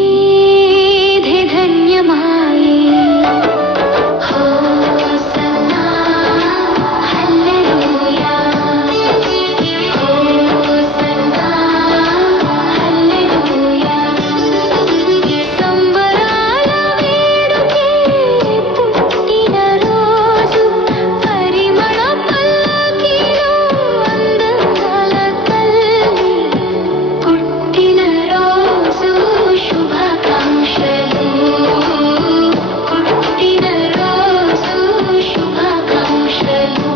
జీవితమేధి ధన్యమాయే hosanna హల్లెలూయా hosanna హల్లెలూయా సంబరాల వేడుకే పుట్టిన రోజు పరిమళ పల్లకిలో అందాల తల్లి పుట్టిన రోజు శుభాకాంక్షలు పుట్టిన రోజు శుభాకాంక్షలు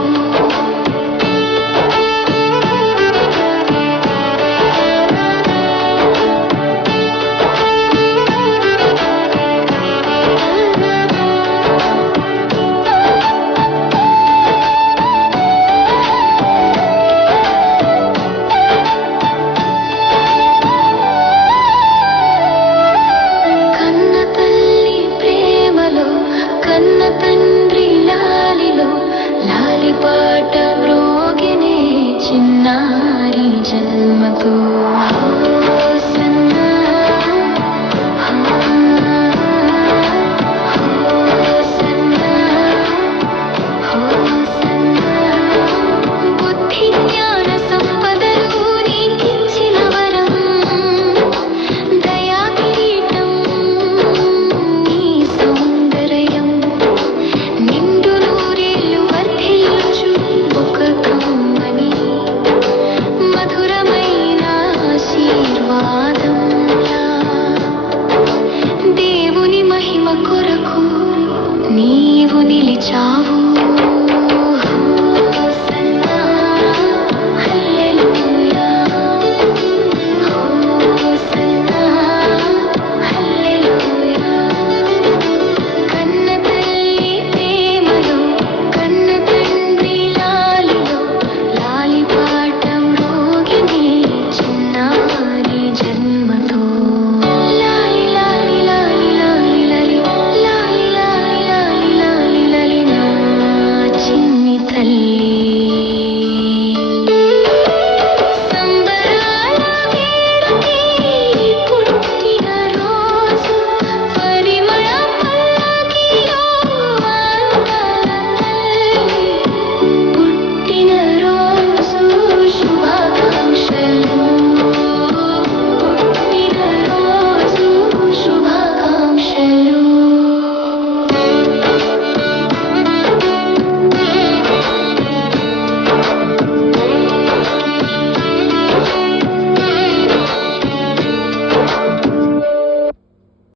కన్న తల్లి ప్రేమలో కన్న తండ్రి లాలిలో లాలిపాట మ్రోగినే చిన్నారి జన్మతో హోసన్నా హోసన్నా హోసన్నా బుద్ధి జ్ఞాన సంపదలు నీకిచ్చిన వరం దయా కిరీటం నీ సౌందర్యం నిండు నూరేళ్ళు వర్ధిల్లుచు ఒక కమ్మని మధురమైన ఆశీర్వాదంలా దేవుని మహిమ కొరకు నీవు నిలిచావు